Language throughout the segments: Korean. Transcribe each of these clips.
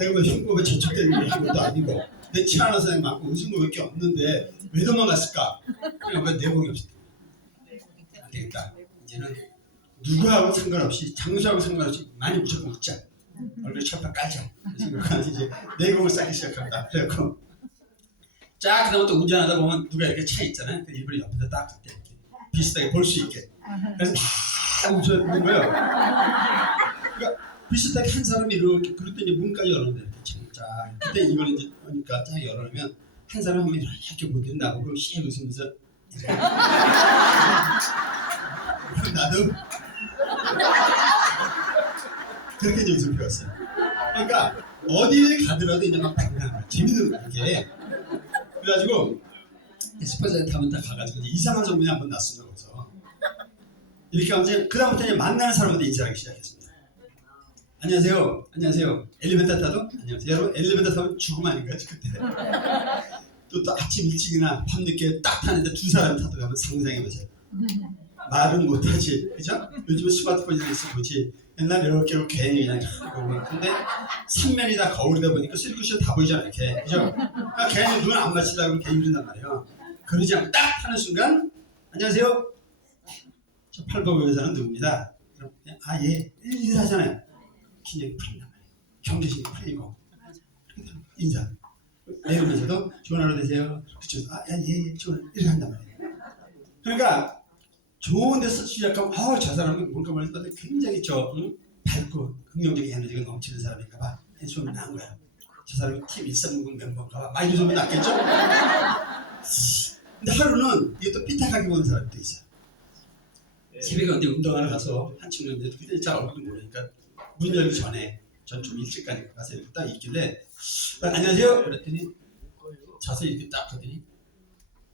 내가 뭐 흉보가 저축되는 것도 아니고 내 친한 사람이 많고 웃은 거밖에 없는데 왜 도망갔을까? 그러니까 내공이 없을 때 안 되겠다. 이제는 누구하고 상관없이 장소하고 상관없이 많이 무조건 웃자. 얼굴 첫판 깔자. 생각하면서 이제 내공을 쌓기 시작합니다. 그래갖고 쫙 그다음부터 운전하다 보면 누가 이렇게 차 있잖아요. 그 일부러 옆에서 딱 그때 이렇게 비슷하게 볼 수 있게. 그래서 다 웃어주는 거예요. 그러니까 비슷하게 한 사람이 이렇게 그럴 때 이제 문까지 열어놓는데 이렇게 쫙. 그때 이걸 이제 보니까 쫙 열어놓으면 한 사람 한 명이 이렇게 보더니 나보고 씩 웃으면서 이렇게. 나도 그렇게 이제 웃음 배웠어요. 그러니까 어디에 가더라도 이제 막 방랑하는 거야. 재밌는 거야 이게. 그래가지고 스포츠센터 한번 딱 가가지고 이상한 소문이 한번 났어요. 거기서 이렇게 하면서 그다음부터 이제 만나는 사람한테 인사하기 시작했습니다. 안녕하세요. 안녕하세요. 엘리베이터 타도? 안녕하세요. 여러분 엘리베이터 타면 죽음 아닌가요? 그때. 또 아침 일찍이나 밤늦게 딱 타는데 두 사람 타도 가면 상상해보세요. 말은 못하지, 그죠? 요즘은 스마트폰이 있어 보지. 옛날 이렇게 괜히 그냥 하고 근데 3면이 다 거울이다 보니까 실루엣이 다 보이잖아 이렇게, 그죠? 그러니까 괜히 눈 안 맞추려고 괜히 이런단 말이에요. 그러지 않고 딱 하는 순간 안녕하세요. 저 팔보고 여자는 누굽니다. 그럼 아 예 인사하잖아요. 긴장이 풀린단 말이에요. 경계심이 풀리고 인사. 내우면서도 좋은 하루 되세요. 그쵸? 아 예 좋은 이렇게 한단 말이에요. 그러니까 좋은 데서 시작하면 저 사람은 뭔가 말해서 굉장히 밝고 긍정적인 에너지가 넘치는 사람인가 봐. 소문이 난 거야. 저 사람이 팀 1360 멤버인가 봐. 많이 소문이 났겠죠? 근데 하루는 이게 또 삐딱하게 보는 사람도 있어요. 새벽에 어디 운동하러 가서 한층 있는데 그때 잘 얼굴도 모르니까 문 열기 전에 전 좀 일찍 가니까 가서 이렇게 딱 있길래 안녕하세요 그랬더니 자서 이렇게 딱 하더니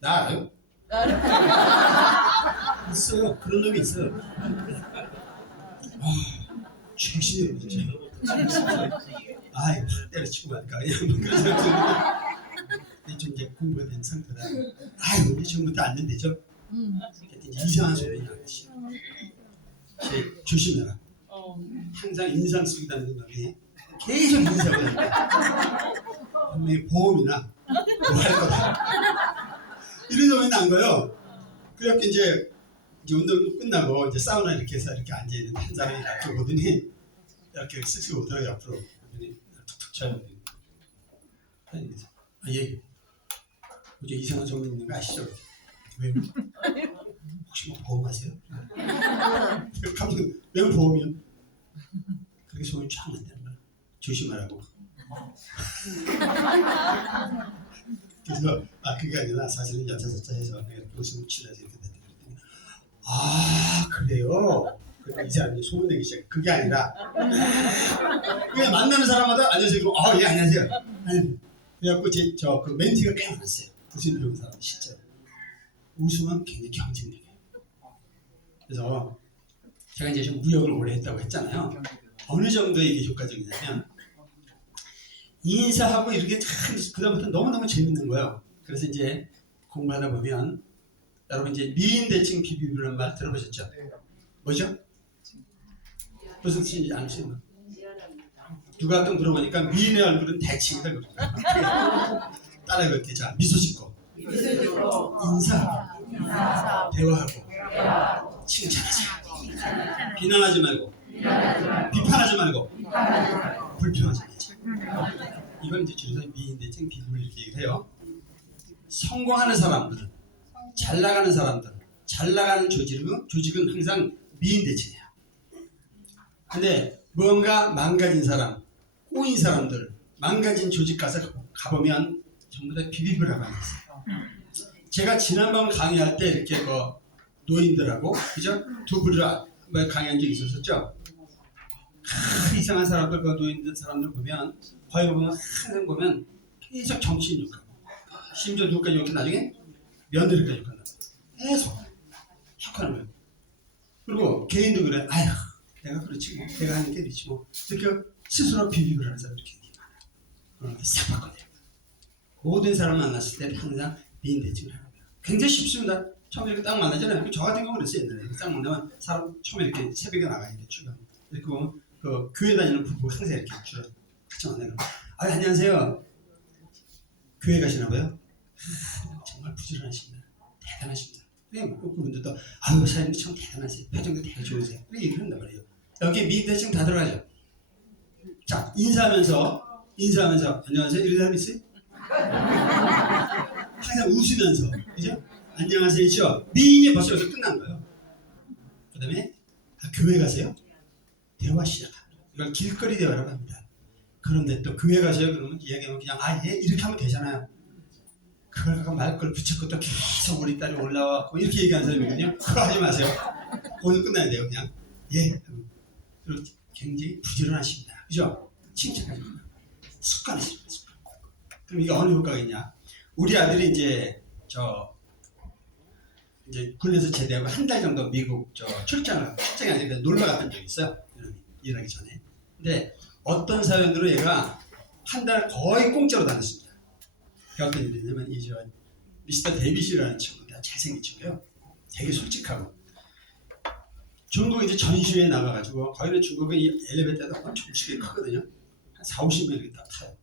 나 알아요? 있어요. 그런 놈이 있어요. 최신이에요 진짜. 이거 때려치고 갈까 그냥 그런 생각이 좀 이제 공부가 된 상태라 이제 지금부터 안 된대죠. 이제 이상한 소리 나듯이 조심해라. 항상 인상 쓰기다는 놈이 계속 인상을 한다. 분명히 보험이나 뭐 할 거다. 이런 놈이 난 거예요. 그래갖고 이제 운동 끝나고 이제 사우나 이렇게 해서 이렇게 앉아있는 한 사람이 이렇게 보더니 이렇게 쓱쓱 오더라고요. 앞으로 보더니 툭툭 쳐요. 예. 어제 이상한 소문 있는 거 아시죠? 왜? 혹시 뭐 보험하세요? 깜짝 왜 보험이요? 그렇게 소문이 쫙 난다는 거야. 조심하라고. 그래서 그게 아니라 사실은 여차저차 해서 내가 이렇게 웃음을 치려서 이렇게 됐다 그랬더니 그래요? 이 사람이 소문내기 시작. 그게 아니라 그냥 만나는 사람마다 안녕하세요. 그러고 예 안녕하세요. 그래갖고 그 멘트가 꽤 많았어요. 웃음 배운 사람 진짜 웃으면 굉장히 경쟁력이에요. 그래서 제가 이제 좀 무역을 오래 했다고 했잖아요. 어느 정도의 이게 효과적이냐면 인사하고 이렇게 참 그다음부터 너무너무 재밌는 거예요. 그래서 이제 공부하다 보면 여러분 이제 미인 대칭 비비비라는 말 들어보셨죠? 뭐죠? 무슨 뜻인지 아시나요? 누가 또 물어보니까 미인의 얼굴은 대칭이다 그러더라고요. 따라해볼게요. 자, 미소 짓고 인사하고 대화하고 칭찬하자. 비난하지 말고 비판하지 말고 불평하지 말자. 이걸 이제 줄여서 미인 대칭 비비를 이렇게 얘기를 해요. 성공하는 사람들은 잘 나가는 사람들, 잘 나가는 조직은 항상 미인 대칭이야. 근데 뭔가 망가진 사람, 꼬인 사람들, 망가진 조직 가보면 전부 다 비비브라고 있어요. 제가 지난번 강의할 때 이렇게 노인들하고 그죠? 두 분을 강의한 적이 있었죠. 이상한 사람들, 노인들 사람들 보면 거기 보면 항상 보면 계속 정치인 욕하고 심지어 누구까지 욕해 나중에 며느리까지 욕한다. 계속 욕하는 거예요. 그리고 개인도 그래. 내가 그렇지 뭐. 내가 하는 게 그렇지 뭐. 이렇게 스스로 비비를 하는 사람들이 굉장히 많아요. 싹 바꿔내요. 모든 사람 만났을 때는 항상 미인 대칭을 하는 거예요. 굉장히 쉽습니다. 처음에 이렇게 딱 만나잖아요. 저 같은 경우는 그랬어요. 옛날에 딱 만나면 사람 처음에 이렇게 새벽에 나가니까 출근. 이렇게 보면 그 교회 다니는 부부가 항상 이렇게 같이 만나요. 안녕하세요. 교회 가시나 봐요? 정말 부지런하십니다. 대단하십니다. 그분들도 사장님 참 대단하세요. 표정도 되게 좋으세요. 이렇게 얘기를 한단 말이에요. 여기 밑에 지금 다 들어가죠. 자, 인사하면서 안녕하세요. 이런 사람 있어요? 항상 웃으면서, 그죠? 안녕하세요. 있죠? 미인이 벌써 여기서 끝난 거예요. 그 다음에 교회 가세요? 대화 시작합니다. 이걸 길거리 대화라고 합니다. 그런데 또 교회 가세요? 그러면 이야기하면 그냥 예 이렇게 하면 되잖아요. 그걸 갖고 말걸 붙였고 또 계속 우리 딸이 올라와고 이렇게 얘기하는 사람이거든요. 그거 하지 마세요. 오늘 끝나야 돼요. 그냥 예. 그리고 굉장히 부지런하십니다. 그죠? 칭찬하십니다. 습관이십니다. 습관. 그럼 이게 어느 효과가 있냐? 우리 아들이 이제 군에서 제대하고 한 달 정도 미국 출장이 아니라 놀러 갔던 적이 있어요. 일하기 전에. 근데 어떤 사연으로 얘가 한 달 거의 공짜로 다녔습니다. 어떤 일이냐면 미스터 데이빗이라는 친구가 잘생긴 친구예요. 되게 솔직하고. 중국 이제 전시회에 나가가지고 거기는 중국은 이 엘리베이터가 엄청 무식하게 크거든요. 한 4, 50명 이렇게 딱 타요.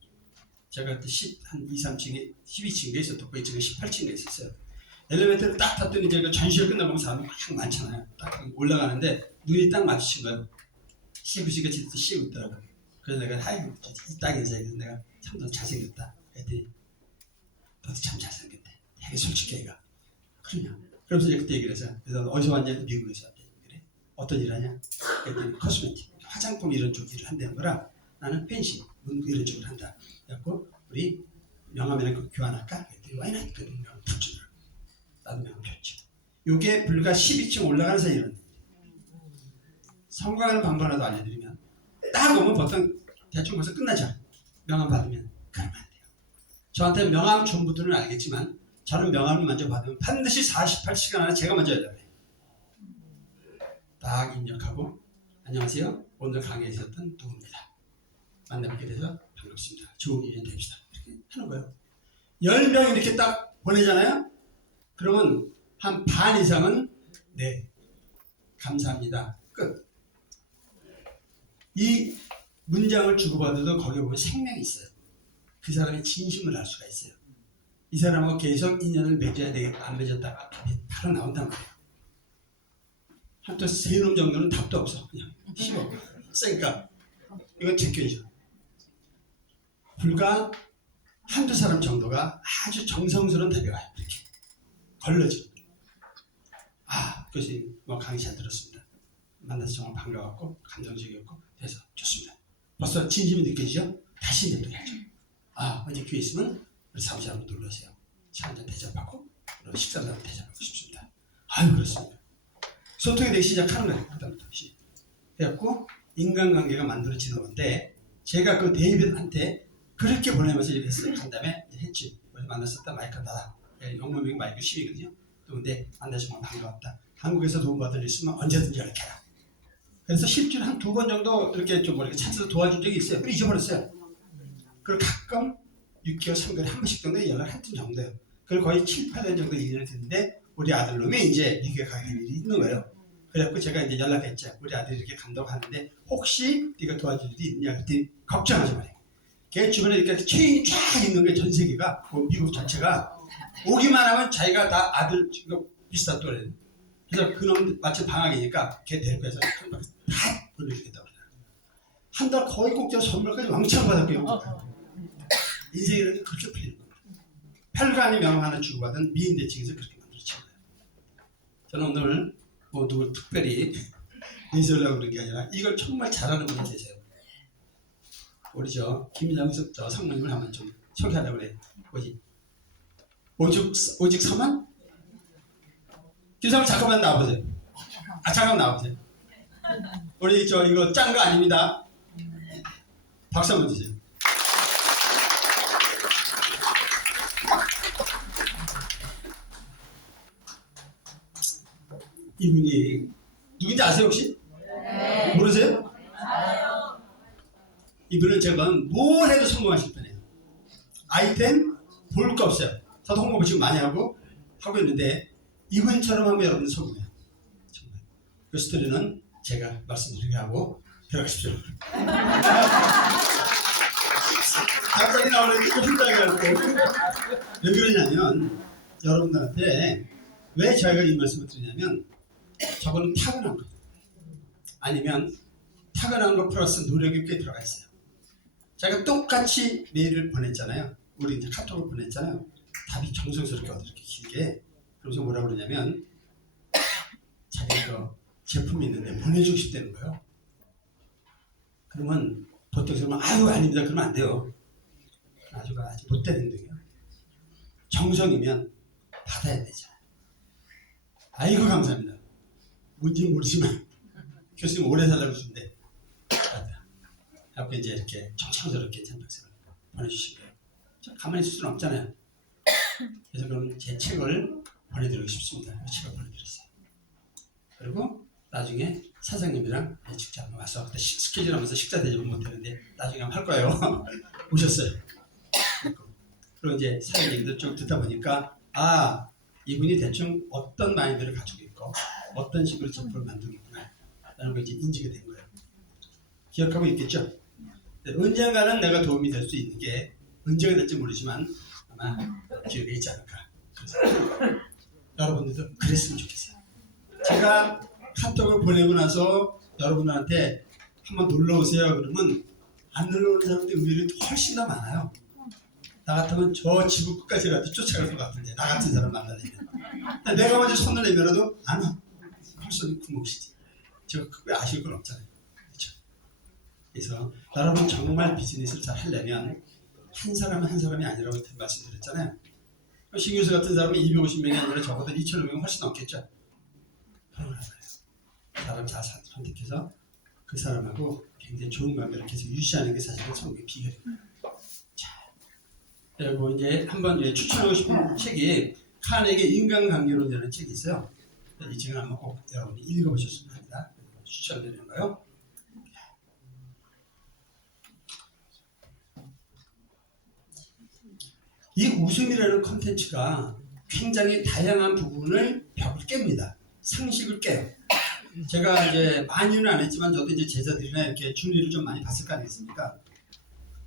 제가 그때 한 2, 3층에 12층에 있었고 그 2층에 18층에 있었어요. 엘리베이터를 딱 탔더니 이제 그 전시회 끝나고 사람이 막 많잖아요. 딱 올라가는데 눈이 딱 마주친 거예요. 시구시가 진짜 씌고 있더라고요. 그래서 내가 이 딱 인사해서 내가 참 더 잘생겼다 했더니 너도 참 잘생겼대. 되게 솔직해 얘가. 그러냐. 그러면서 이제 그때 얘기를 해서 그래서 어디서 왔냐? 미국에서 왔대. 그래? 어떤 일 하냐? 그랬더니 코스메틱, 화장품 이런 쪽 일을 한다는 거라 나는 펜싱, 문구 이런 쪽을 한다. 그래갖고 우리 명함이랑 교환할까? 그랬더니 와이나 그랬더니 명함 탁 주더라고. 나도 명함 폈지. 요게 불과 12층 올라가는 사이는 성공하는 방법이라도 알려드리면 딱 오면 보통 대충 가서 끝나죠. 명함 받으면 그러면 안 돼요. 저한테 명함 준 분들은 알겠지만 저는 명함을 먼저 받으면 반드시 48시간 안에 제가 먼저 연락을 해요. 딱 입력하고 안녕하세요. 오늘 강의에 있었던 누구입니다. 만나뵙게 돼서 반갑습니다. 좋은 인연 됩시다. 이렇게 하는 거예요. 10명 이렇게 딱 보내잖아요. 그러면 한 반 이상은 네 감사합니다. 끝. 이 문장을 주고받아도 거기에 보면 생명이 있어요. 그 사람의 진심을 알 수가 있어요. 이 사람하고 계속 인연을 맺어야 되겠다. 안 맺었다가 답이 바로 나온단 말이에요. 한 또 세 놈 정도는 답도 없어. 그냥 씹어. 그러니까 이건 제껴이죠. 불과 한두 사람 정도가 아주 정성스러운 답이 와요. 이렇게 걸러져. 그것이 강의 잘 들었습니다. 만나서 정말 반가웠고 감동적이었고 그래서 좋습니다. 벌써 진심이 느껴지죠? 다시 이제 또 해야죠. 언제 기회 있으면 우리 사무실 한번 놀러 오세요. 차 한잔 대접받고 그리고 식사도 한번 대접하고 싶습니다. 그렇습니다. 소통이 되기 시작하는 거예요. 그다음부터 그래갖고 인간관계가 만들어지는 건데 제가 그 데이빗한테 그렇게 보내면서 이렇게 간 다음에 했지. 만났었다 마이크 닫아. 영문명이 마이크 10이거든요. 근데 만나서 정말 반가웠다. 한국에서 도움받을 일 있으면 언제든지 연락해라. 그래서 실제로 한 2번 정도 이렇게 좀 이렇게 찾아서 도와준 적이 있어요. 그리고 잊어버렸어요. 그리고 가끔 6개월, 3개월에 한 번씩 정도 연락했던 정도예요. 그리고 거의 7, 8년 정도 인연이 됐는데 우리 아들놈이 이제 미국에 가게 될 일이 있는 거예요. 그래갖고 제가 이제 연락했죠. 우리 아들이 이렇게 간다고 하는데 혹시 네가 도와줄 일이 있냐 그랬더니 걱정하지 말아요. 걔 주변에 이렇게 체인이 쫙 있는 게 전 세계가 미국 전체가 오기만 하면 자기가 다 아들 비슷한 또래. 그래서 그놈 마침 방학이니까 걔 데리고 해서 한 바퀴 다 돌려주겠다고 그래요. 한 달 거의 공짜로 선물까지 왕창 받았고요. 인생이라는 게 그렇게 풀리는 거예요. 별관이 명함 하나 주고받은 미인 대칭에서 그렇게 만들어진 거예요. 저는 오늘 누굴 특별히 내세우려고 그런 게 아니라 이걸 정말 잘하는 분이 계세요. 우리 김장섭 상무님을 한번 좀 소개하려고 그래요. 오직 서만? 김상무 잠깐만 나와보세요. 잠깐만 나와보세요. 우리 이거 짠 거 아닙니다. 박수 한번 주세요. 이분이 누군지 아세요 혹시? 네. 모르세요? 알아요. 이분은 제가 뭘 해도 성공하실 분이에요. 아이템 볼 거 없어요. 저도 홍보 지금 많이 하고 있는데 이분처럼 하면 여러분 성공해요. 정말. 그 스토리는 제가 말씀드리게 하고 들어가십시오. 나오는데 혼자 해갖고 왜 그러냐면 여러분들한테 왜 저희가 이 말씀을 드리냐면 저거는 타고난 거예요. 아니면 타고난 거 플러스 노력이 꽤 들어가 있어요. 제가 똑같이 메일을 보냈잖아요. 우리 이제 카톡을 보냈잖아요. 답이 정성스럽게 어떻게 길게. 그러면서 뭐라고 그러냐면 자기가 제품이 있는데 보내주고 싶다는 거예요. 그러면 보통 그러면 아유 아닙니다. 그러면 안 돼요. 아주 못된 행동이에요. 정성이면 받아야 되잖아요. 아이고 감사합니다. 뭔지 모르지만 교수님 오래 살라고 주는데 받아. 하고 이제 이렇게 정성스럽게 참박사를 보내주신 거예요. 가만히 있을 수는 없잖아요. 그래서 그럼 제 책을 보내드리고 싶습니다. 책을 보내드렸어요. 그리고 나중에 사장님이랑 직접 와서 그때 스케줄 하면서 식사 대접을 못했는데 나중에 한번 할 거예요. 오셨어요. 그리고 이제 사연 얘기도 쭉 듣다 보니까 아 이분이 대충 어떤 마인드를 가지고 있고 어떤 식으로 제품을 만들고 있구나 라는 걸 이제 인지가 된 거예요. 기억하고 있겠죠? 언젠가는 내가 도움이 될 수 있는 게 언제가 될지 모르지만 아마 기회가 있지 않을까. 그래서 여러분들도 그랬으면 좋겠어요. 제가 카톡을 보내고 나서 여러분들한테 한번 놀러 오세요 그러면 안 놀러 오는 사람들이 의외로 훨씬 더 많아요. 나 같으면 저 지구 끝까지 가도 쫓아갈 것 같은데 나 같은 사람 만나려면 내가 먼저 손을 내밀어도 안 와. 벌써 구멍이지. 제가 크게 아실 건 없잖아요. 그렇죠? 그래서 여러분 정말 비즈니스를 잘 하려면 한 사람은 한 사람이 아니라고 말씀드렸잖아요. 신교수 같은 사람이 250명이 아니라 적어도 2,500명 훨씬 넘겠죠. 그런 거예요. 사람 잘 선택해서 그 사람하고 굉장히 좋은 관계를 계속 유지하는 게 사실은 성공의 비결입니다. 자, 그리고 이제 한번 추천하고 싶은 책이 카네기 인간관계론이라는 책이 있어요. 이 책을 한번 꼭 여러분이 읽어보셨으면 합니다. 추천드리는 거요. 이 웃음이라는 콘텐츠가 굉장히 다양한 부분을 벽을 깹니다. 상식을 깨요. 제가 이제 많이는 안 했지만 저도 이제 제자들이나 이렇게 줄리를 좀 많이 봤을 거 아니겠습니까?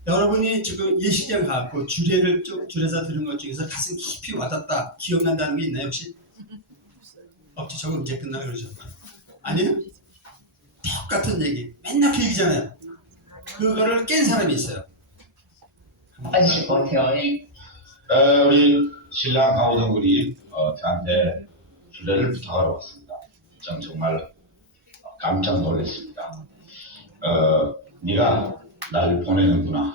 여러분이 지금 예식장 가고 주례를 쭉 주례사 들은 것 중에서 가슴 깊이 와닿다 기억난다는 게 있나요 혹시? 없지. 저거 언제 끝나 그러죠? 아니요? 똑같은 얘기 맨날 그 얘기잖아요. 그거를 깬 사람이 있어요. 빠지실 것 같아요. 우리 신랑 강호동군이 저한테 주례를 부탁하러 왔습니다. 전 정말 깜짝 놀랐습니다. 네가 날 보내는구나.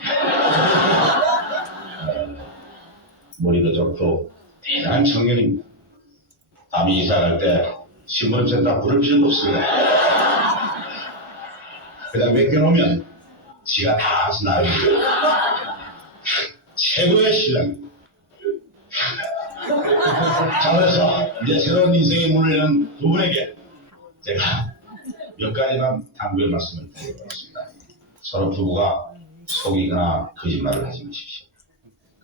머리도 좋고 대단한 청년입니다. 남이 이사갈 때 신분증 부를 필요도 없습니다. 그냥 맡겨놓으면 지가 다 알아서 나와주죠. 최고의 신랑입니다. 자, 그래서 이제 새로운 인생의 문을 여는 두 분에게 제가 몇 가지만 당부의 말씀을 드리겠습니다. 서로 부부가 속이거나 거짓말을 하지 마십시오.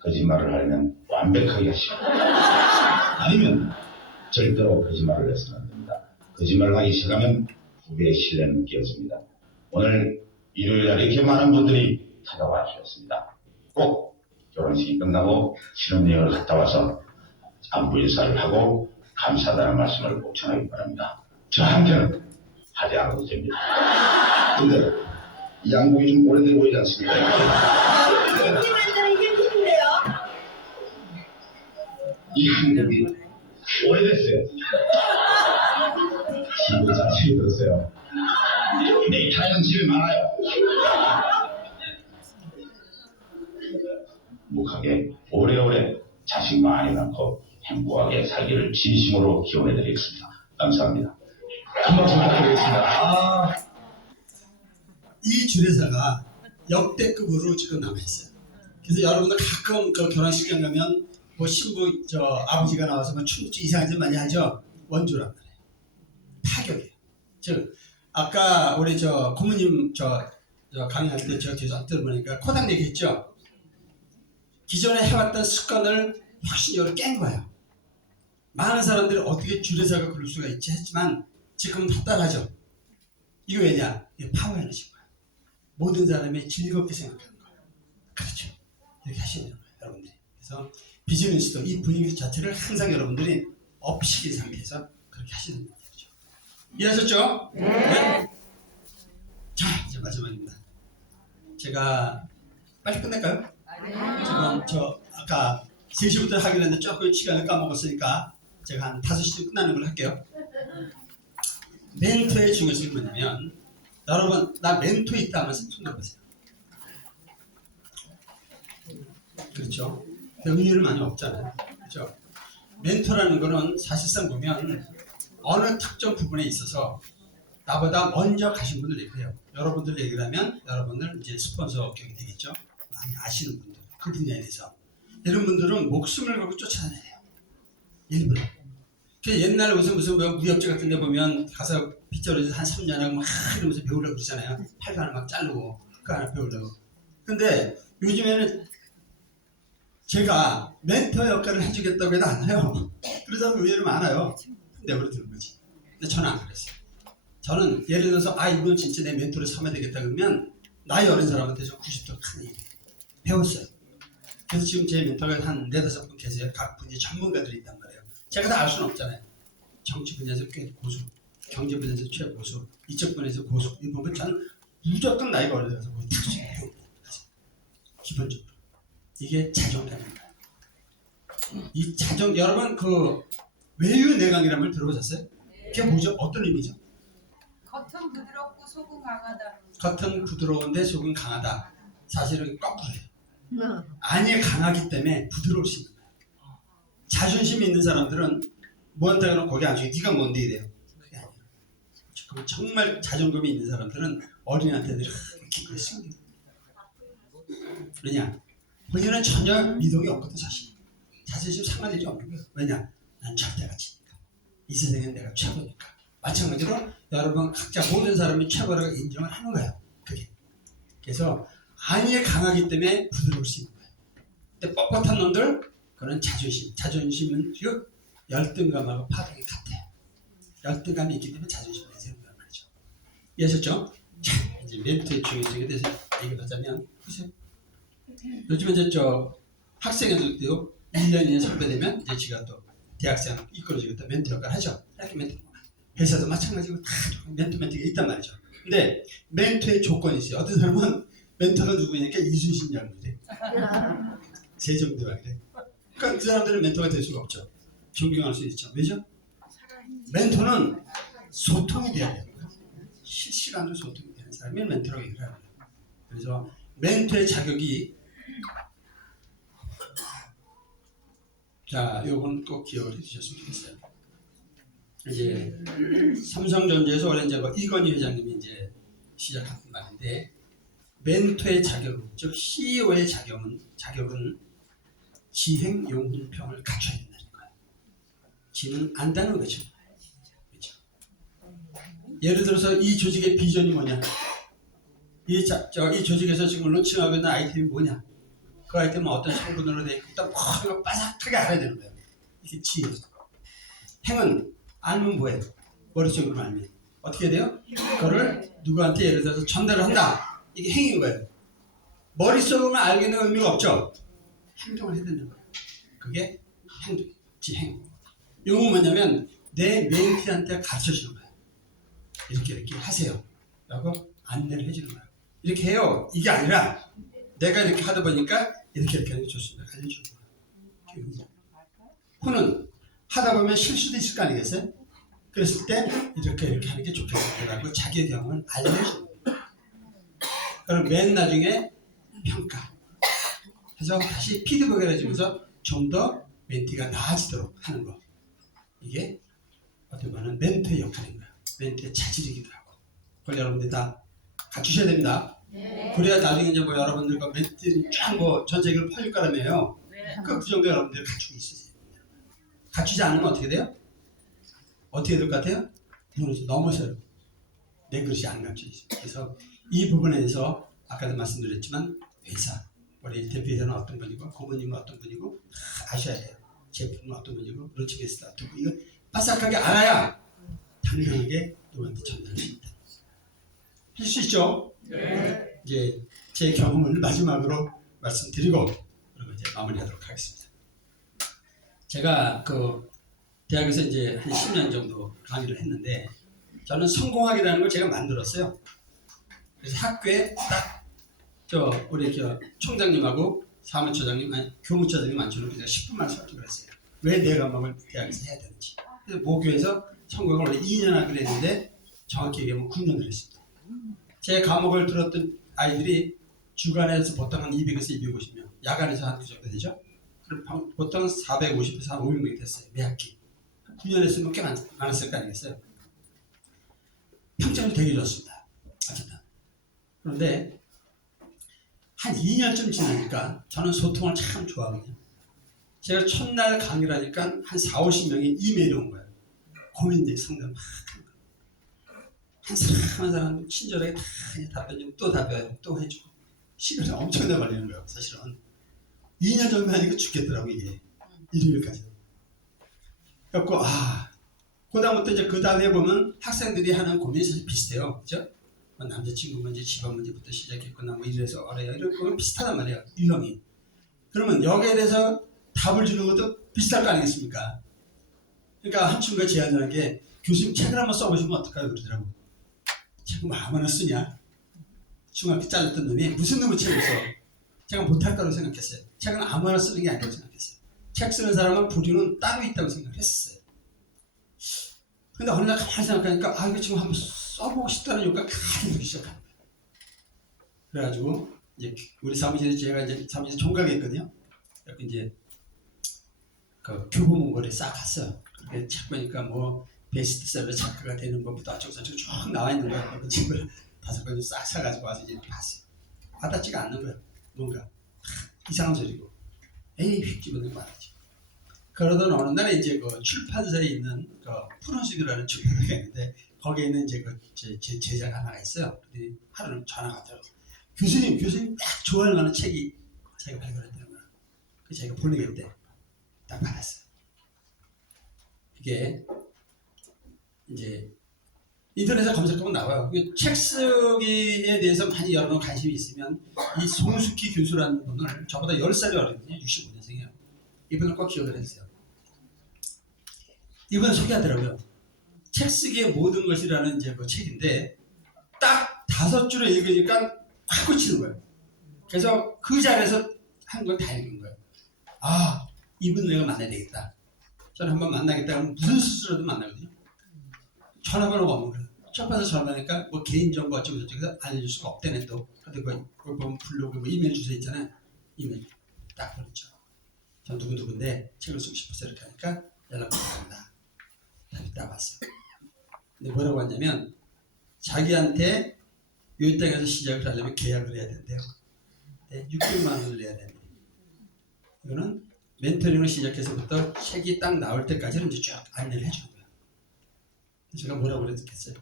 거짓말을 하려면 완벽하게 하시고 아니면 절대로 거짓말을 해서는 안 됩니다. 거짓말을 하기 시작하면 부부의 신뢰는 깨어집니다. 오늘 일요일에 이렇게 많은 분들이 찾아와 주셨습니다. 꼭 결혼식이 끝나고 신혼여행을 갔다 와서 안부 인사를 하고 감사하다는 말씀을 꼭 전하기 바랍니다. 저한테는 하지 않아도 됩니다. 근데 이 양복이 좀 오래돼 보이지 않습니까? 이 한복이 오래됐어요. 집을 자세히 들었어요. 내 타이는 집에 많아요. 묵하게 오래오래 자식 많이 낳고 행복하게 살기를 진심으로 기원해드리겠습니다. 감사합니다. 한 말씀 부탁드리겠습니다. 이 주례사가 역대급으로 지금 남아있어요. 그래서 여러분들 가끔 그 결혼식장 가면 뭐 신부 아버지가 나와서 뭐 춤 이상한 짓 많이 하죠. 원조란 말이에요. 파격이에요. 즉 아까 우리 고모님 강의할 때 제가 계속 들어보니까 코당 얘기했죠. 기존에 해왔던 습관을 혁신적으로 깬 거예요. 많은 사람들이 어떻게 주례사가 그럴 수가 있지 했지만 지금은 다 따라하죠. 이거 왜냐? 이게 파워 에너지인 거예요. 모든 사람이 즐겁게 생각하는 거예요. 그렇죠. 이렇게 하시는 거예요, 여러분들이. 그래서 비즈니스도 이 분위기 자체를 항상 여러분들이 업시킨 상태에서 그렇게 하시는 거죠. 이해하셨죠? 네. 자, 이제 마지막입니다. 제가 빨리 끝낼까요? 지금 저 아까 3시부터 하기로 했는데 조금 시간을 까먹었으니까 제가 한 5시쯤 끝나는 걸로 할게요. 멘토의 중요성이 뭐냐면, 여러분 나 멘토 있다 하면서 손 들어보세요. 그렇죠? 의미를 많이 없잖아요. 그렇죠? 멘토라는 거는 사실상 보면 어느 특정 부분에 있어서 나보다 먼저 가신 분들 얘기해요. 여러분들 얘기를 하면 여러분들 이제 스폰서 경이 되겠죠? 많이 아시는 분들, 그 분야에 대해서. 이런 분들은 목숨을 걸고 쫓아다녀요. 일부러. 옛날에 무슨 뭐 무협지 같은 데 보면 가서 빗자루에서 한 3년 하고 막 이러면서 배우려고 그러잖아요. 팔도 하나 막 자르고 그 하나 배우려고. 근데 요즘에는 제가 멘토 역할을 해주겠다고 해도 안 해요. 그런 사람 의외로 많아요. 내버려 두는 거지. 근데 저는 안 그랬어요. 저는 예를 들어서 이분 진짜 내 멘토를 삼아야 되겠다 그러면 나이 어린 사람한테 저 90도 큰 얘기 배웠어요. 그래서 지금 제 멘토가 한 4-5분 계세요. 각 분야의 전문가들이 있단 말이에요. 제가 다 알 수는 없잖아요. 정치 분야에서 꽤 고수, 경제 분야에서 최고수, 이쪽 분야에서 고수. 이 보면 저는 무조건 나이가 어려서 뭐 특수 배웁니다. 기본적으로. 이게 자존감입니다. 이 자존, 여러분 그 외유내강이라는 말 들어보셨어요? 그게 뭐죠? 어떤 의미죠? 겉은 부드럽고 속은 강하다. 겉은 부드러운데 속은 강하다. 사실은 거꾸로예요. 안이 강하기 때문에 부드러울 수 있는 거예요. 자존심이 있는 사람들은 뭐한테 그러면 거기 안 주고 네가 뭔데 이래요. 그게 아니에요. 정말 자존감이 있는 사람들은 어린이한테는 기꺼이 숨깁니다. 왜냐? 본인은 전혀 미동이 없거든 자신. 자존심 상할 일이 없는 거예요. 왜냐? 난 절대가치니까. 이 세상엔 내가 최고니까. 마찬가지로 여러분 각자 모든 사람이 최고라고 인정을 하는 거예요. 그게. 그래서 안이 강하기 때문에 부드러울 수 있는 거예요. 근데 뻣뻣한 놈들 그건 자존심. 자존심은 즉 열등감하고 파동이 같아요. 열등감이 있기 때문에 자존심이 내세우는 거란 말이죠. 이해하셨죠? 자, 이제 멘토의 중요성에 대해서 얘기를 하자면 보세요. 요즘에 이제 학생 애들도 1년 2년 선배되면 이제 지가 또 대학생 이끌어주겠다 멘토 역할을 하죠. 이렇게 멘토. 회사도 마찬가지고 다 멘토가 있단 말이죠. 근데 멘토의 조건이 있어요. 어떤 사람은 멘토가 누구냐니까 이순신 장군이래. 세종대왕 이래. 그러니까 그 사람들은 멘토가 될 수가 없죠. 존경할 수 있죠. 왜죠? 멘토는 소통이 돼야 돼요. 실시간으로 소통이 되는 사람이 멘토라고 얘기를 하는 거예요. 그래서 멘토의 자격이 자, 요건 꼭 기억을 해주셨으면 좋겠어요. 이제 삼성전자에서 원래 이제 이건희 회장님이 이제 시작한 말인데 멘토의 자격, 즉 CEO의 자격은 지행용훈평을 갖춰야 된다는 거예요. 지는 안다는 거죠. 그렇죠? 예를 들어서 이 조직의 비전이 뭐냐? 이 조직에서 지금 론칭하고 있는 아이템이 뭐냐? 그 아이템은 어떤 성분으로 되어 있고 딱 빠삭하게 알아야 되는 거예요. 이게 지혜. 행은 알면 뭐예요? 머릿속으로 알면 어떻게 해야 돼요? 그거를 누구한테 예를 들어서 전달을 한다. 이게 행인 거예요. 머릿속으로는 알기는 의미가 없죠. 행동을 해야 되는 거예요. 그게 행동, 지행. 이건 뭐냐면 내 멘티한테 가르쳐주는 거예요. 이렇게 하세요. 라고 안내를 해주는 거예요. 이렇게 해요. 이게 아니라 내가 이렇게 하다 보니까 이렇게 하는 게 좋습니다. 알려주는 거예요. 후는 하다 보면 실수도 있을 거 아니겠어요? 그랬을 때 이렇게 하는 게 좋겠다라고 자기의 경험을 알려주는 거예요. 그럼 맨 나중에 평가 해서 다시 피드백을 해주면서 좀 더 멘티가 나아지도록 하는 거. 이게 어떻게 보면 멘토의 역할인 거예요. 멘토의 자질이기도 하고. 그걸 여러분들이 다 갖추셔야 됩니다. 네. 그래야 나중에 이제 여러분들과 멘트 쫙전 세계를 퍼질 거라며요. 그 정도 여러분들이 갖추고 있으세요. 갖추지 않으면 어떻게 돼요? 어떻게 될 것 같아요? 넘어서요. 내 그릇이 안 갖춰져 있어요. 그래서 이 부분에 대해서 아까도 말씀드렸지만 회사, 우리 대표이사는 어떤 분이고 고모님은 어떤 분이고 아셔야 돼요. 제품은 어떤 분이고 로치베스트 어떤 분이고 이거 바삭하게 알아야 당당하게 누구한테 전달할 수 있다. 할 수 있죠? 네. 이제 제 경험을 마지막으로 말씀드리고 마무리하도록 하겠습니다. 제가 그 대학에서 이제 한 10년 정도 강의를 했는데 저는 성공학이라는 걸 제가 만들었어요. 그래서 학교에 딱 우리 총장님하고 사무처장님, 아니 교무처장님 앉혀놓고 제가 10분만 설득을 했어요. 왜 내 과목을 대학에서 해야 되는지. 그래서 모교에서 성공을 원래 2년 하기로 했는데 정확히 얘기하면 9년을 했습니다. 제 과목을 들었던 아이들이 주간에서 보통 한 200에서 250명, 야간에서 한 그 정도 되죠. 그럼 보통 450에서 한 500명이 됐어요. 매 학기. 9년 했으면 꽤 많았을 거 아니겠어요. 평점이 되게 좋습니다. 어쨌든. 그런데 한 2년쯤 지나니까 저는 소통을 참 좋아하거든요. 제가 첫날 강의를 하니까 한 4, 50명이 이메일이 온 거예요. 고민들 상담 막 하는 거예요. 한 사람 한 사람 친절하게 다 답변 주고 또 답변 또 해주고 시간이 엄청나게 걸리는 거예요. 사실은 2년 정도 하니까 죽겠더라고 이게 일요일까지. 그래갖고 그다음부터 이제 그 다음에 보면 학생들이 하는 고민이 사실 비슷해요. 그죠? 뭐 남자친구 문제, 집안 문제부터 시작했거나 뭐 이래서 어려요. 이런 거 비슷하단 말이에요. 유형이. 그러면 여기에 대해서 답을 주는 것도 비슷할 거 아니겠습니까? 그러니까 한 친구가 제안하는 게 교수님 책을 한번 써보시면 어떨까요? 그러더라고. 책을 아무나 쓰냐? 중학교 잘랐던 놈이 무슨 놈의 책을 써? 제가 못할 거라고 생각했어요. 책은 아무나 쓰는 게 아니라고 생각했어요. 책 쓰는 사람은 부류는 따로 있다고 생각했어요. 근데 어느 날 가만히 생각하니까 이거 지금 한번 써보고 싶다는 욕구가 가득 들기 시작하는 거예요. 그래가지고 이제 우리 사무실에 제가 이제 사무실 총각했거든요. 그래서 이제 그 교보문고를 싹 갔어요. 그렇게 책 보니까 뭐 베스트셀러 작가가 되는 것부터 어쩌고저쩌고 쭉 나와 있는 거예요. 그 책을 5권 싹 사가지고 와서 이제 봤어요. 와닿지가 않는 거예요. 뭔가 이상한 소리고 에이 휙 집어넣고 말하지. 그러던 어느 날 이제 그 출판사에 있는 그 푸른숲이라는 출판사가 있는데 거기에 있는 이제 그 제 제자가 하나가 있어요. 그랬더니 하루는 전화가 왔더라고. 교수님 딱 좋아할 만한 책이 자기가 발견했다는 거야. 그 자기가 보내겠대. 딱 받았어. 이게 이제 인터넷에 검색하면 나와요. 책 쓰기에 대해서 많이 여러분 관심이 있으면 이 송숙희 교수라는 분을 저보다 10살이 어리거든요. 65년생이에요. 이분을 꼭 기억을 해주세요. 이분 소개하더라고요. 책 쓰기의 모든 것이라는 이제 그 책인데 딱 5줄을 읽으니까 확 꽂히는 거예요. 그래서 그 자리에서 한 걸 다 읽은 거예요. 이분 내가 만나야 되겠다. 저는 한번 만나겠다 하면 무슨 수술로도 만나거든요. 전화번호가 없는 거예요. 출판사 전화하니까 뭐 개인정보 어쩌고 저쩌고 알려줄 수가 없다네 또. 근데 그걸 보면 블로그 뭐 이메일 주소 있잖아요. 이메일 딱 보냈죠. 전 누구인데 책을 쓰고 싶어서 이렇게 하니까 연락 부탁합니다. 답이 딱 왔어요. 근데 뭐라고 하냐면 자기한테 이 땅에서 시작을 하려면 계약을 해야 된대요. 네, 600만 원을 내야 됩니다. 이거는 멘토링을 시작해서부터 책이 딱 나올 때까지는 이제 쭉 안내를 해주는 거예요. 제가 뭐라고 그랬겠어요?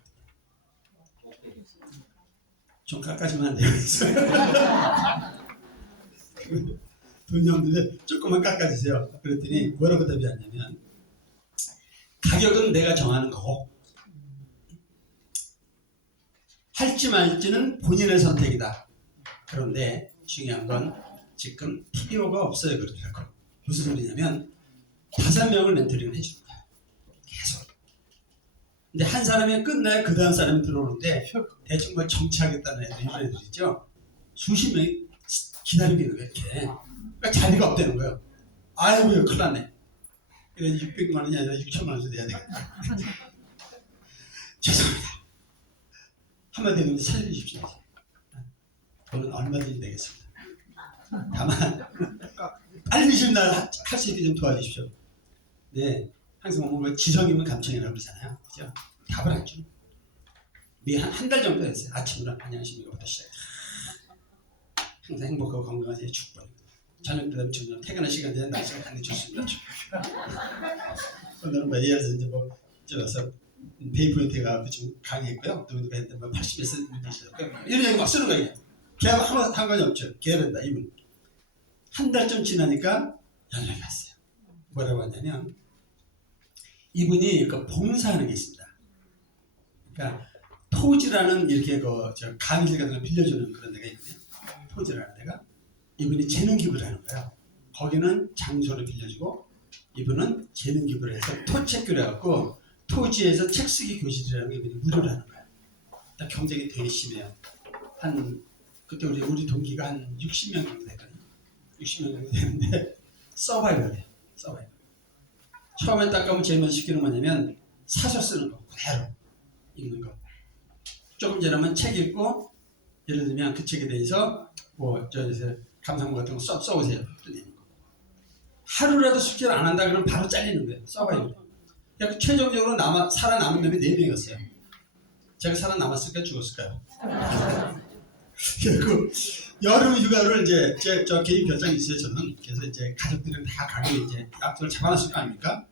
좀 깎아주면 안 돼요? 돈이 없는데 조금만 깎아주세요. 그랬더니 뭐라고 답이 왔냐면 가격은 내가 정하는 거고 할지 말지는 본인의 선택이다. 그런데 중요한 건 지금 필요가 없어요. 그러더라고요. 무슨 소리냐면 5명을 멘토링을 해주는 거야. 계속. 근데 한 사람이 끝나야 그 다음 사람이 들어오는데 대충 뭐 정치하겠다는 애들 이런 애들 있죠. 수십 명이 기다리고 있는 거야. 이렇게. 그러니까 자리가 없다는 거예요. 아이고 큰일 났네. 이거 600만 원이 아니라 6천만 원 내야 되겠다. 죄송합니다. 한마디 해도 살려주십시오. 돈은 얼마든지 내겠습니다. 다만 빨리 좀 날 할 수 있게 좀 도와주십시오. 네, 항상 뭔가 지성이면 감청이라고 그러잖아요. 그죠? 답을 안 주는. 한 달 정도 됐어요. 아침으로 안녕하십니까부터 시작해. 항상 행복하고 건강하세요. 축복. 저녁 되면 지금 퇴근할 시간 되면 날씨가 당연히 좋습니다. 오늘은 뭐 예를 들어서 이제 뭐 들어서 베이프로테가 지금 강의했고요. 누구누가 했는데 뭐 80에서 이런 얘기 막 쓰는 거예요. 걔하고 아무 상관이 없죠. 걔란다 이분. 한 달쯤 지나니까 연락이 왔어요. 뭐라고 하냐면 이분이 그 봉사하는 게 있습니다. 그러니까 토지라는 이렇게 저 강의실 같은 거 빌려주는 그런 데가 있거든요. 토지라는 데가 이분이 재능 기부를 하는 거예요. 거기는 장소를 빌려주고 이분은 재능 기부를 해서 토책교를 해갖고 토지에서 책 쓰기 교실이라는 게 이분이 무료로 하는 거예요. 그러니까 경쟁이 되게 심해요. 한 그때 우리 동기가 한 60명 정도 됐거든요. 60명 정도 되는데 서바이벌이에요. 서바이벌. 처음에 딱 가면 제일 먼저 시키는 거 뭐냐면 사서 쓰는 거, 그대로 읽는 거. 조금 지나면 책 읽고 예를 들면 그 책에 대해서 뭐 저기서 감상문 같은 거 써오세요. 또 내는 거. 하루라도 숙제를 안 한다 그러면 바로 잘리는 거예요. 서바이벌. 그러니까 최종적으로 살아남은 놈이 4명이었어요. 제가 살아남았을까요? 죽었을까요? 그리고 여름 휴가를 이제 저 개인 별장이 있어요. 저는 그래서 이제 가족들은 다 가게 이제 약속을 잡아놨을 거 아닙니까?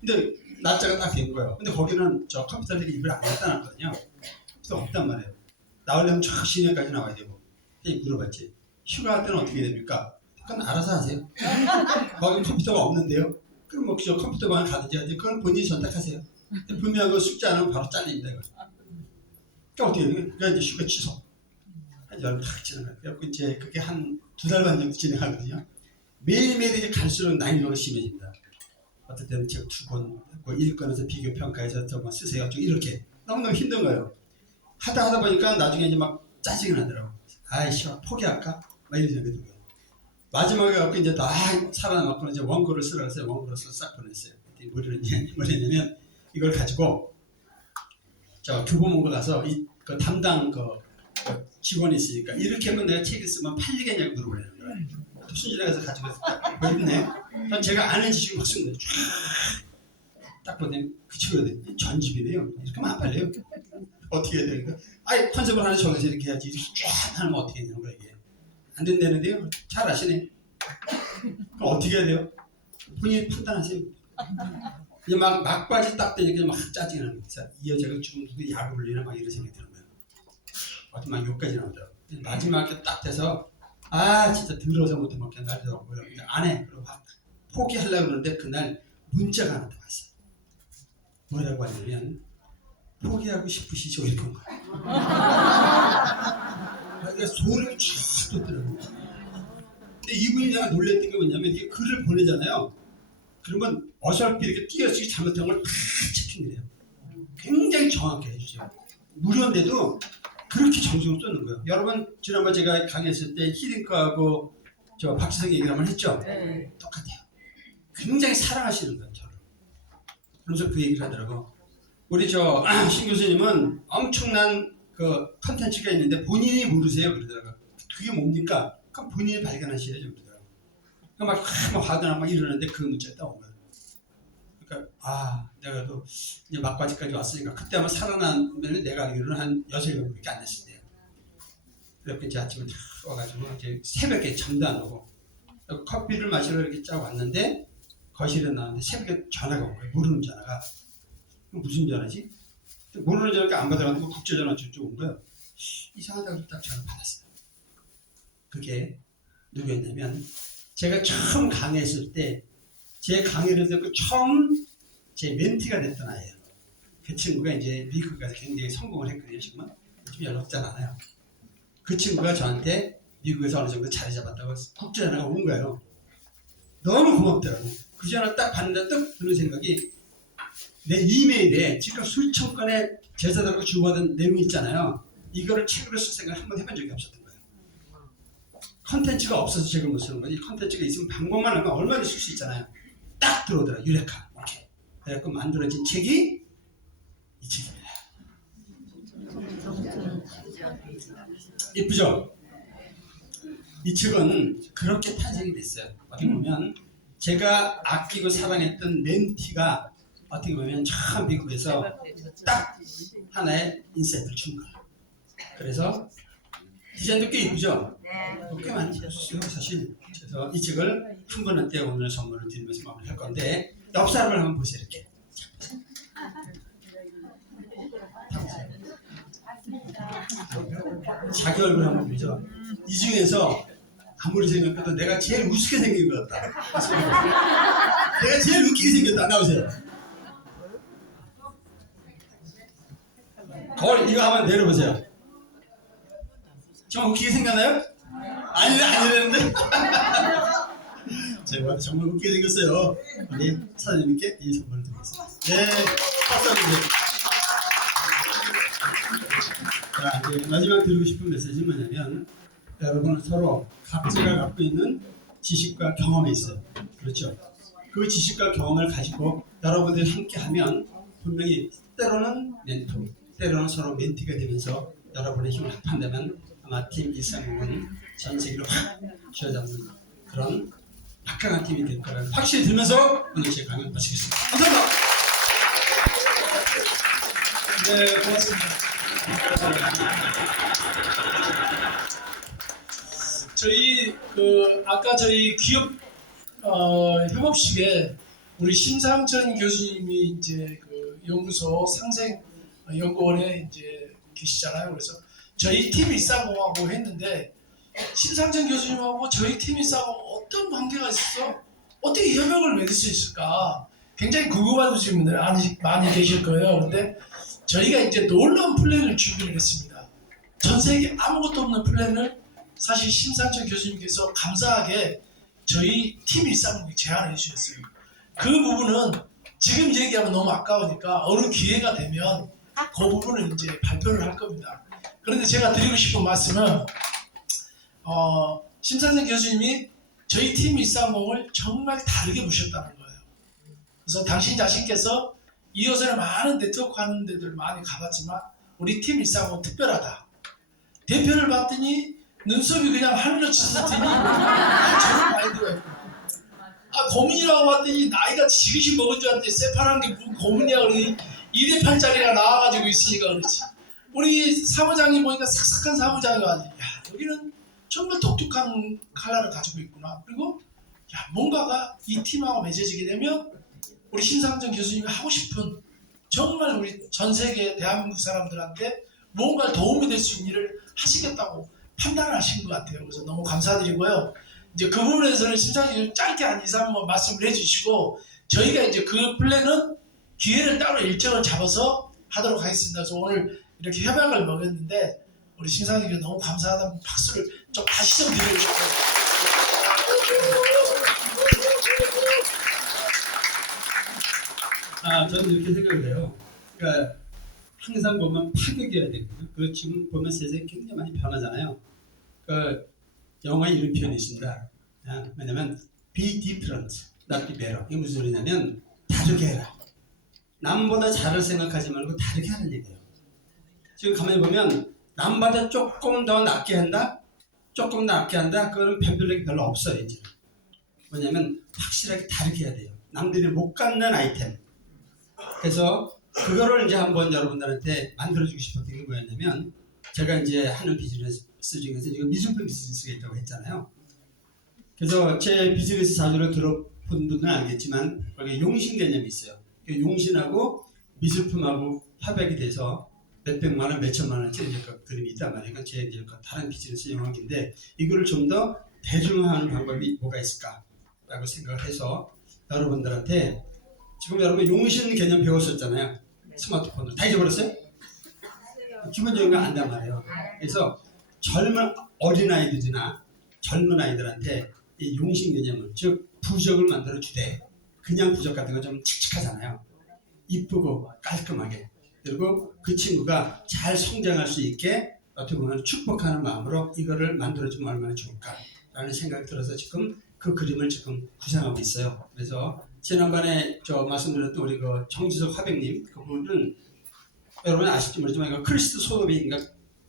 근데 날짜가 딱 된 거예요. 근데 거기는 저 컴퓨터들이 입을 안 갖다 놨거든요. 그래서 없단 말이에요. 나오려면 저 시내까지 나와야 되고. 그래서 물어봤지. 휴가 때는 어떻게 됩니까? 그건 알아서 하세요. 거기 컴퓨터가 없는데요. 그럼 뭐 저 컴퓨터방에 가든지 하든지 그건 본인이 선택하세요. 분명히 그 숙제 안 하면 바로 잘립니다. 이거. 그러니까 어떻게 해요? 그러니까 이제 휴가 취소. 한 여름 탁 지나가요. 그래서 이제 그게 한 2달 반 정도 진행하거든요. 매일매일 이제 갈수록 난이도가 심해집니다. 어떨 때는 책 2권, 뭐 1권에서 비교 평가해서 저거 쓰세요. 좀 이렇게 너무너무 힘든 거예요. 하다 보니까 나중에 이제 막 짜증이 나더라고. 아이씨, 포기할까? 막 이런 생각이 들고요. 마지막에 갖고 이제 다 살아남았고 이제 원고를 쓰라고 해서 원고를 싹 보냈어요. 뭐랬냐면 이걸 가지고 저 교보문고 가서 그 담당 그 직원이 있으니까 이렇게 하면 내가 책을 쓰면 팔리겠냐고 물어보려는 거예요. 순진에 가서 가지고 뭐 있네. 전 제가 아는 지식을 막 쓴 거예요. 딱 보더니 그 친구가 전집이네요. 이렇게 하면 안 팔려요. 어떻게 해야 되니까 아예 컨셉을 하나 정해서 이렇게 해야지 이렇게 쫙 하면 어떻게 되는 거야 이게. 안 된다는데요. 잘 아시네. 그럼 어떻게 해야 돼요? 본인이 판단하세요. 이제 막바지 딱 되니까 막 짜증이 나는 거예요. 이 여자가 지금 누구 약을 올리나 막 이런 생각이 드는 거예요. 어떤 막 욕까지 나오더라고요. 마지막에 딱 돼서 아 진짜 더러워서 못해 먹겠네. 날도 없고요. 안 해. 그리고 막 포기하려고 그러는데 그날 문자가 하나 들어왔어요. 뭐라고 하냐면 포기하고 싶으시죠? 이렇게 온 거예요. 그러니까 소름이 쫙 돋더라고요. 근데 이분이 내가 놀랬던 게 뭐냐면 이게 글을 보내잖아요. 그러면 어설피 이렇게 띄어쓰기 잘못한 걸 다 체킹을 해요. 굉장히 정확하게 해주세요. 무료인데도 그렇게 정성을 쏟는 거예요. 여러분 지난번 제가 강의했을 때 히딩크하고 저 박지성 얘기를 한번 했죠? 네. 똑같아요. 굉장히 사랑하시는 거예요. 저를. 그러면서 그 얘기를 하더라고. 우리 저 신 교수님은 엄청난 그 컨텐츠가 있는데 본인이 모르세요. 그러더라고요. 그게 뭡니까? 그럼 본인이 발견하셔야죠. 그러더라고요. 막 화가 막 이러는데 그 문자가 따온 거예요. 그러니까 아 내가 또 이제 막바지까지 왔으니까 그때 아마 살아나면 내가 알기로는 한 6-7명밖에 안 됐을 때요. 그래서 이제 아침에 다 와가지고 이제 새벽에 잠도 안 오고 커피를 마시러 이렇게 쫙 왔는데 거실에 나왔는데 새벽에 전화가 온 거예요. 모르는 전화가. 무슨 전화지? 모르는 전화가 안 받아가지고 국제전화 쭉 온 거예요. 이상하다고 딱 전화 받았어요. 그게 누구였냐면 제가 처음 강의했을 때 제 강의를 듣고 처음 제 멘티가 됐던 아이예요. 그 친구가 이제 미국 가서 굉장히 성공을 했거든요. 지금은 좀 연락 잘 안 와요. 그 친구가 저한테 미국에서 어느 정도 자리 잡았다고 국제전화가 온 거예요. 너무 고맙더라고. 그 전화 딱 받는다 딱 드는 생각이 내 이메일에 지금 수천 건의 제자들하고 주고받은 내용이 있잖아요. 이거를 책으로 쓸 생각을 한번 해본 적이 없었던 거예요. 컨텐츠가 없어서 책을 못 쓰는 거지. 컨텐츠가 있으면 방법만 하면 얼마든지 쓸 수 있잖아요. 딱 들어오더라. 유레카. 이렇게. 그래갖고 만들어진 책이 이 책입니다. 예쁘죠? 이 책은 그렇게 탄생이 됐어요. 어떻게 보면 제가 아끼고 사랑했던 멘티가 어떻게 보면 참 미국에서 딱 하나의 인사이트를 준 거예요. 그래서 디자인도 꽤 이쁘죠? 꽤 많이 주셨어요 사실. 그래서 이 책을 한 분한테 오늘 선물을 드리면서 마무리할 건데 옆 사람을 한번 보세요. 이렇게 자기 얼굴 한번 보죠. 이 중에서 아무리 생각해도 내가 제일 우습게 생긴 것 같다. 내가 제일 웃기게 생겼다. 나오세요. 거울 이거 한번 내려보세요. 좀 웃기게 생겼나요? 아니라는데. 제가 정말 웃기게 생겼어요. 우리 사장님께 이 선물을 드리겠습니다. 네, 박수 한번 주세요. 자, 이제 마지막 드리고 싶은 메시지는 뭐냐면 여러분은 서로 각자가 갖고 있는 지식과 경험이 있어요. 그렇죠? 그 지식과 경험을 가지고 여러분들이 함께하면 분명히 때로는 멘토, 때로는 서로 멘티가 되면서 여러분의 힘을 합한다면 아마 팀 130은 전 세계로 확 쥐어잡는 그런 막강한 팀이 될 거라는 확신이 들면서 오늘 제 강연 마치겠습니다. 감사합니다. 네, 고맙습니다. 저희 아까 저희 기업 협업식에 우리 심상천 교수님이 이제 그 연구소 상생 연구원에 이제 계시잖아요. 그래서 저희 팀 130하고 했는데 심상천 교수님하고 저희 팀 130 어떤 관계가 있어서 어떻게 협약을 맺을 수 있을까? 굉장히 궁금하신 분들 많이 계실 거예요. 근데 저희가 이제 놀라운 플랜을 준비를 했습니다. 전 세계 아무것도 없는 플랜을 사실 심상천 교수님께서 감사하게 저희 팀 130에 제안해 주셨어요. 그 부분은 지금 얘기하면 너무 아까우니까 어느 기회가 되면 그 부분을 이제 발표를 할 겁니다. 그런데 제가 드리고 싶은 말씀은 심상천 교수님이 저희 팀 130을 정말 다르게 보셨다는 거예요. 그래서 당신 자신께서 이어서는 많은 네트워크 하는 데들 많이 가봤지만 우리 팀 130은 특별하다. 대표를 봤더니 눈썹이 그냥 하늘로 치솟더니 저런 마인드가 있고 고문이라고 봤더니 나이가 지그시 먹은 줄 알았더니 새파란 게 무슨 고문이야. 그러니 2대8짜리가 나와가지고 있으니까 그렇지. 우리 사무장이 보니까 삭삭한 사무장이 와가지고 야 여기는 정말 독특한 컬러를 가지고 있구나. 그리고 야 뭔가가 이 팀하고 맺어지게 되면 우리 심상정 교수님이 하고 싶은 정말 우리 전 세계 대한민국 사람들한테 뭔가 도움이 될 수 있는 일을 하시겠다고 판단을 하신 것 같아요. 그래서 너무 감사드리고요. 이제 그 부분에서는 심상정 교수님 짧게 한 2, 3번 말씀을 해주시고 저희가 이제 그 플랜은 기회를 따로 일정을 잡아서 하도록 하겠습니다. 그래서 오늘 이렇게 협약을 먹였는데 우리 심상정 교수님 너무 감사하다는 박수를 좀 다시 좀 드리고 싶어요. 저는 이렇게 생각을 해요. 그러니까 항상 보면 파격이어야 되거든요. 그리고 지금 보면 세상이 굉장히 많이 변하잖아요. 그 영어에 이런 표현이 있습니다. 왜냐면 be different, not be better. 이게 무슨 소리냐면 다르게 해라. 남보다 잘할 생각하지 말고 다르게 하는 얘기예요. 지금 가만히 보면 남보다 조금 더 낫게 한다? 조금 낫게 한다? 그거는 변별력이 별로 없어요. 이제. 뭐냐면 확실하게 다르게 해야 돼요. 남들이 못 갖는 아이템. 그래서 그거를 이제 한번 여러분들한테 만들어주고 싶었던 게 뭐였냐면 제가 이제 하는 비즈니스 중에서 지금 미술품 비즈니스가 있다고 했잖아요. 그래서 제 비즈니스 사주를 들어본 분들은 알겠지만 거기에 용신 개념이 있어요. 용신하고 미술품하고 협약이 돼서 몇백만 원, 몇천만 원짜리 이제 그 그림이 있단 말이에요. 그러니까 제 이제 다른 비즈니스 영역인데 이거를 좀 더 대중화하는 방법이 뭐가 있을까라고 생각을 해서 여러분들한테 지금 여러분 용신 개념 배웠었잖아요. 스마트폰으로 다 잊어버렸어요? 기본적인 거 안단 말이에요. 그래서 젊은 어린아이들이나 젊은 아이들한테 이 용신 개념을 즉 부적을 만들어 주되 그냥 부적 같은 거 좀 칙칙하잖아요. 이쁘고 깔끔하게 그리고 그 친구가 잘 성장할 수 있게 어떻게 보면 축복하는 마음으로 이거를 만들어주면 얼마나 좋을까라는 생각이 들어서 지금 그 그림을 지금 구상하고 있어요. 그래서 지난번에 말씀드렸던 우리 그 정지석 화백님 그분은 여러분이 아실지 모르지만 이거 크리스트 소도비인가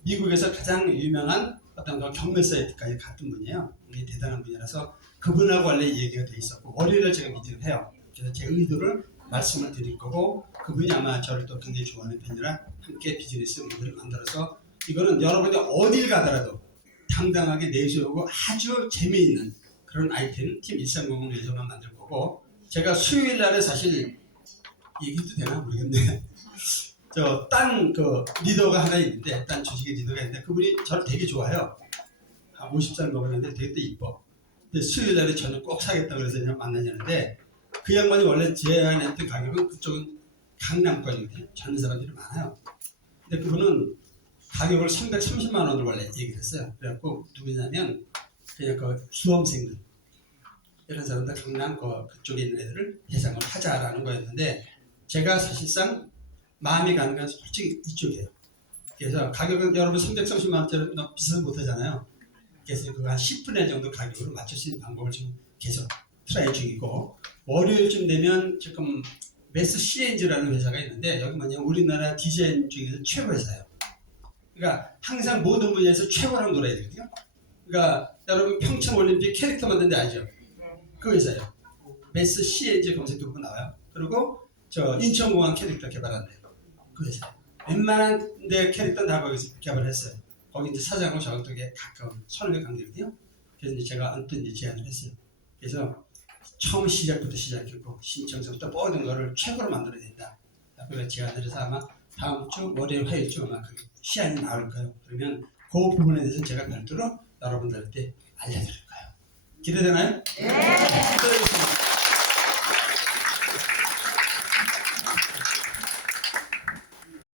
미국에서 가장 유명한 어떤 그 경매 사이트까지 갔던 분이에요. 대단한 분이라서 그분하고 원래 얘기가 돼 있었고 월요일에 제가 미팅을 해요. 그래서 제 의도를 말씀을 드릴 거고 그분이 아마 저를 또 굉장히 좋아하는 편이라 함께 비즈니스 모델을 만들어서 이거는 여러분이 어딜 가더라도 당당하게 내세우고 아주 재미있는 그런 아이템 팀 130을 위해서만 만들 거고 제가 수요일 날에 사실 얘기해도 되나 모르겠네. 딴 그 리더가 하나 있는데 딴 주식의 리더가 있는데 그분이 저를 되게 좋아해요. 50살 먹었는데 되게 또 이뻐. 근데 수요일 날에 저는 꼭 사겠다고 그래서 그냥 만나자는데 그 양반이 원래 제안했던 가격은 그쪽은 강남권이거든요. 젊은 사람들이 많아요. 근데 그분은 가격을 330만 원을 원래 얘기를 했어요. 그래갖고 누구냐면 그냥 그 수험생들 이런 사람들 강남 그쪽에 있는 애들을 대상으로 하자라는 거였는데 제가 사실상 마음이 가는 건 솔직히 이쪽이에요. 그래서 가격은 여러분 330만 원짜리 너무 비싸서 못하잖아요. 그래서 그거 한 10분의 1 정도 가격으로 맞출 수 있는 방법을 지금 계속 트라이 중이고 월요일쯤 되면 지금 메스 CNG라는 회사가 있는데 여기 뭐냐면 우리나라 디자인 중에서 최고 회사예요. 그러니까 항상 모든 분야에서 최고라고 놀아야 되거든요. 그러니까 여러분 평창올림픽 캐릭터 만든 데 알죠? 그 회사예요. 메스 CNG 검색해보면 나와요. 그리고 저 인천공항 캐릭터 개발한 데 그 회사. 웬만한 데 캐릭터는 다 거기서 개발했어요. 거기 이제 사장하고 저랑 되게 가까운 선후배 관계거든요. 그래서 이제 제가 언뜻 이제 제안을 했어요. 그래서 처음 시작부터 시작했고 신청서부터 모든 거를 최고로 만들어야 된다. 그래서 제안을 해서 아마 다음 주 월요일 화요일쯤 아마 그 시안이 나올 거예요. 그러면 그 부분에 대해서 제가 별도로 여러분들한테 알려드릴 거예요. 기대되나요? 네.